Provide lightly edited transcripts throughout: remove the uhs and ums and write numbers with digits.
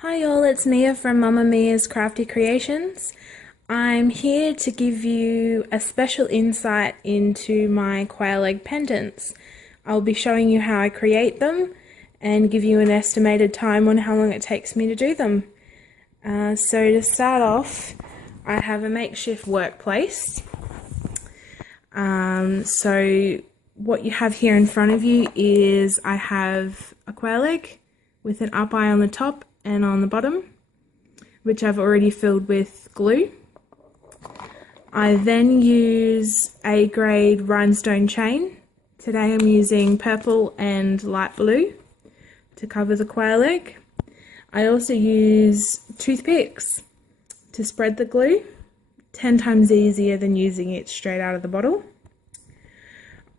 Hi all, it's Mia from Mama Mia's Crafty Creations. I'm here to give you a special insight into my quail egg pendants. I'll be showing you how I create them and give you an estimated time on how long it takes me to do them. So to start off, I have a makeshift workplace. So what you have here in front of you is I have a quail egg with an up eye on the top and on the bottom, which I've already filled with glue. I then use A grade rhinestone chain. Today I'm using purple and light blue to cover the quail egg. I also use toothpicks to spread the glue, 10 times easier than using it straight out of the bottle.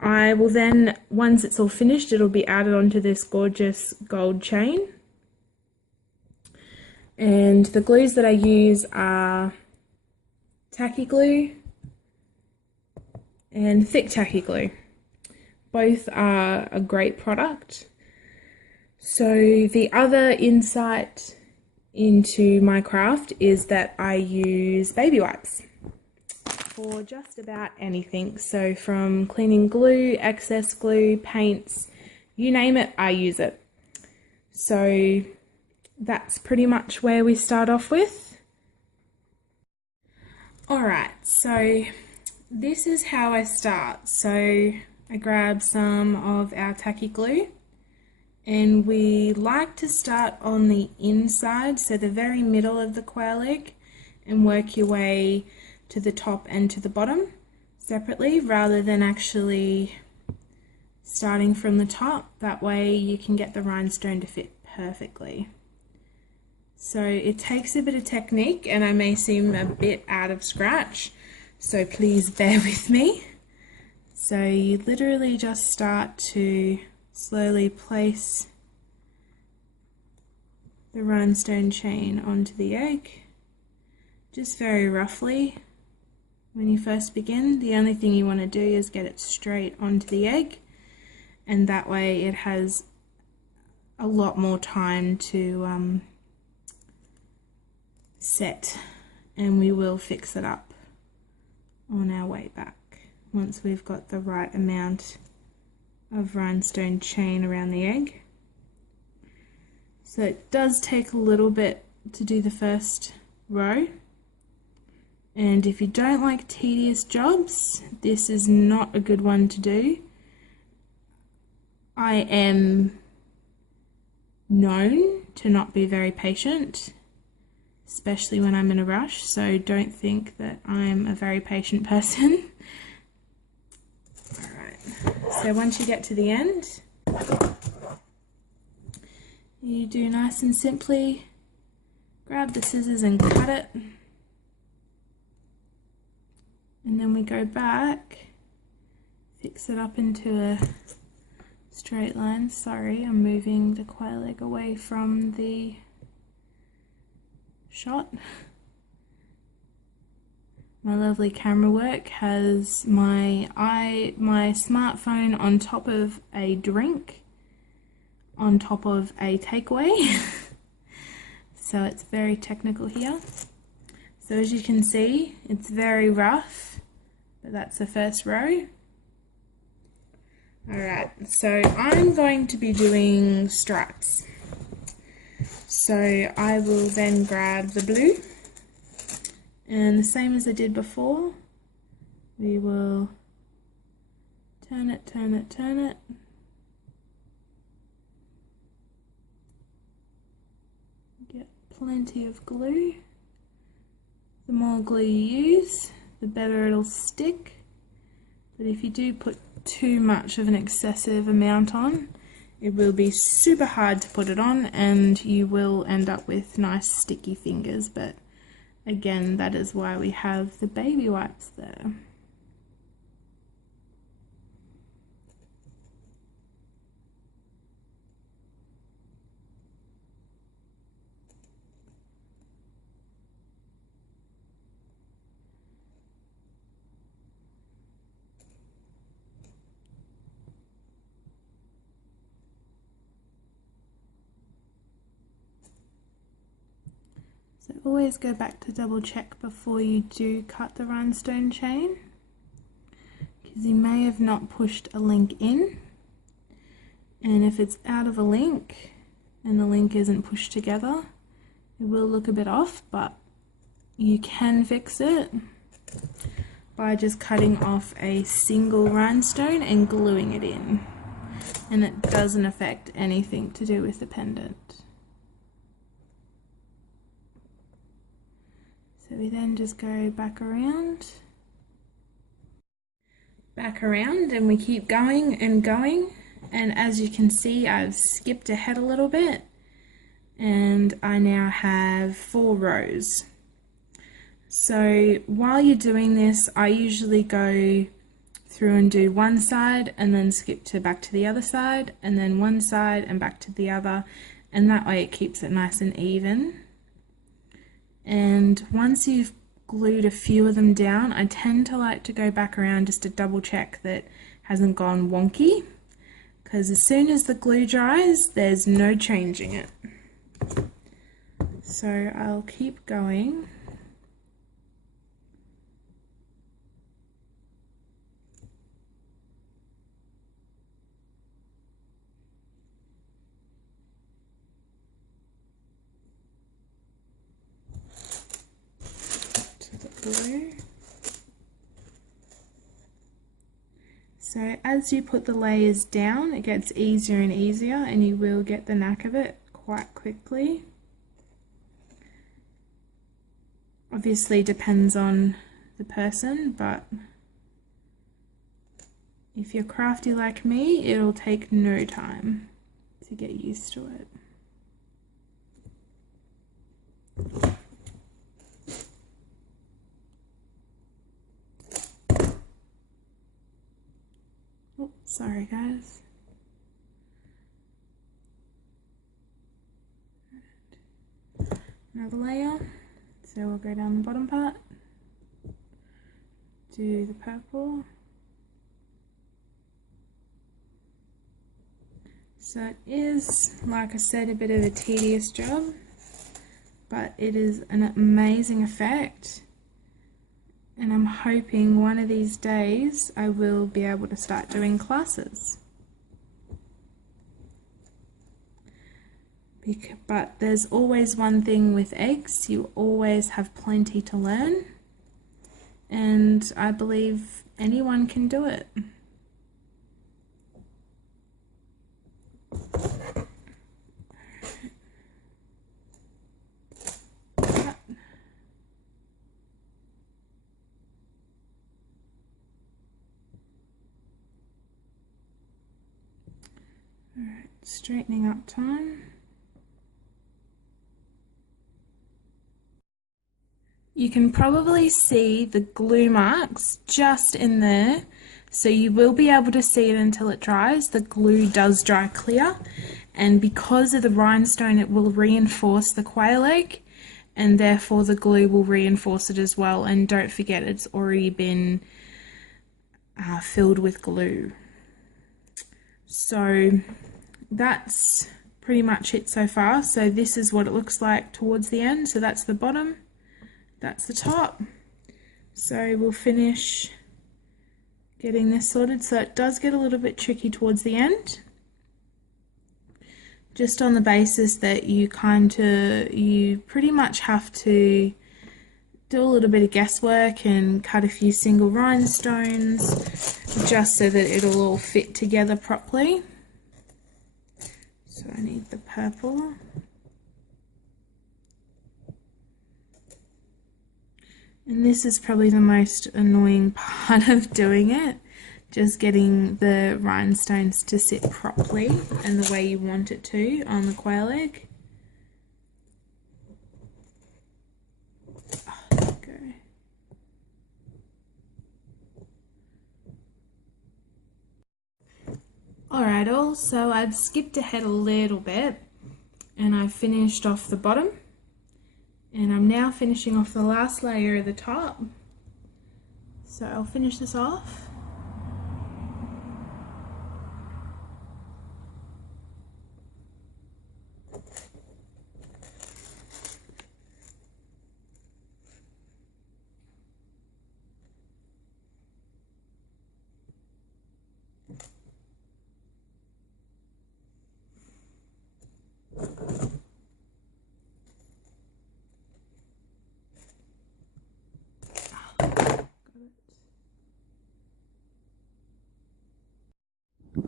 I will then, once it's all finished, it'll be added onto this gorgeous gold chain. And the glues that I use are tacky glue and thick tacky glue. Both are a great product. So the other insight into my craft is that I use baby wipes for just about anything. So from cleaning glue, excess glue, paints, you name it, I use it. So that's pretty much where we start off with. Alright, so this is how I start. So I grab some of our tacky glue, and we like to start on the inside, so the very middle of the quail egg, and work your way to the top and to the bottom separately, rather than actually starting from the top. That way you can get the rhinestone to fit perfectly. So it takes a bit of technique, and I may seem a bit out of scratch, so please bear with me. So you literally just start to slowly place the rhinestone chain onto the egg, just very roughly. When you first begin, the only thing you want to do is get it straight onto the egg, and that way it has a lot more time to set, and we will fix it up on our way back once we've got the right amount of rhinestone chain around the egg. So it does take a little bit to do the first row, and if you don't like tedious jobs, this is not a good one to do. I am known to not be very patient, especially when I'm in a rush, so don't think that I'm a very patient person. Alright, so once you get to the end, you do nice and simply grab the scissors and cut it, and then we go back, fix it up into a straight line. Sorry, I'm moving the quail egg away from the shot. My lovely camera work has my smartphone on top of a drink, on top of a takeaway. So it's very technical here. So as you can see, it's very rough, but that's the first row. Alright, so I'm going to be doing stripes. So I will then grab the blue, and the same as I did before, we will turn it, turn it, turn it. Get plenty of glue. The more glue you use, the better it'll stick. But if you do put too much of an excessive amount on, it will be super hard to put it on, and you will end up with nice sticky fingers. But again, that is why we have the baby wipes there. So always go back to double check before you do cut the rhinestone chain, because you may have not pushed a link in, and if it's out of a link and the link isn't pushed together, it will look a bit off, but you can fix it by just cutting off a single rhinestone and gluing it in, and it doesn't affect anything to do with the pendant. So we then just go back around, and we keep going and going, and as you can see, I've skipped ahead a little bit and I now have 4 rows. So while you're doing this, I usually go through and do one side and then skip to back to the other side, and then one side and back to the other, and that way it keeps it nice and even. And once you've glued a few of them down, I tend to like to go back around just to double check that it hasn't gone wonky, because as soon as the glue dries, there's no changing it. So I'll keep going. Glue. So as you put the layers down, it gets easier and easier, and you will get the knack of it quite quickly. Obviously depends on the person, but if you're crafty like me, it'll take no time to get used to it. Oh, sorry guys. Another layer. So we'll go down the bottom part, do the purple. So it is, like I said, a bit of a tedious job, but it is an amazing effect. And I'm hoping one of these days I will be able to start doing classes. But there's always one thing with eggs, you always have plenty to learn, and I believe anyone can do it. Alright, straightening up time. You can probably see the glue marks just in there, so you will be able to see it until it dries. The glue does dry clear, and because of the rhinestone it will reinforce the quail egg, and therefore the glue will reinforce it as well. And don't forget, it's already been filled with glue. So that's pretty much it so far. So this is what it looks like towards the end. So that's the bottom, that's the top. So we'll finish getting this sorted. So it does get a little bit tricky towards the end, just on the basis that you pretty much have to do a little bit of guesswork and cut a few single rhinestones just so that it'll all fit together properly. So I need the purple. And this is probably the most annoying part of doing it, just getting the rhinestones to sit properly and the way you want it to on the quail egg. Oh, there we go. Alright all, so I've skipped ahead a little bit and I finished off the bottom. And I'm now finishing off the last layer of the top. So I'll finish this off.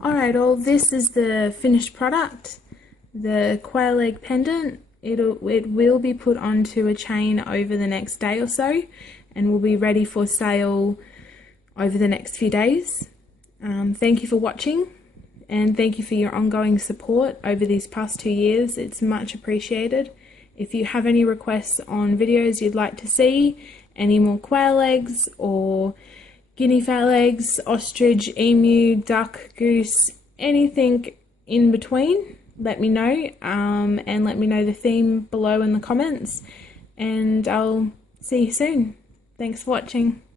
Alright, all this is the finished product, the quail egg pendant. It will be put onto a chain over the next day or so and will be ready for sale over the next few days. Thank you for watching, and thank you for your ongoing support over these past 2 years. It's much appreciated. If you have any requests on videos you'd like to see, any more quail eggs or guinea fowl eggs, ostrich, emu, duck, goose, anything in between, let me know, and let me know the theme below in the comments, and I'll see you soon. Thanks for watching.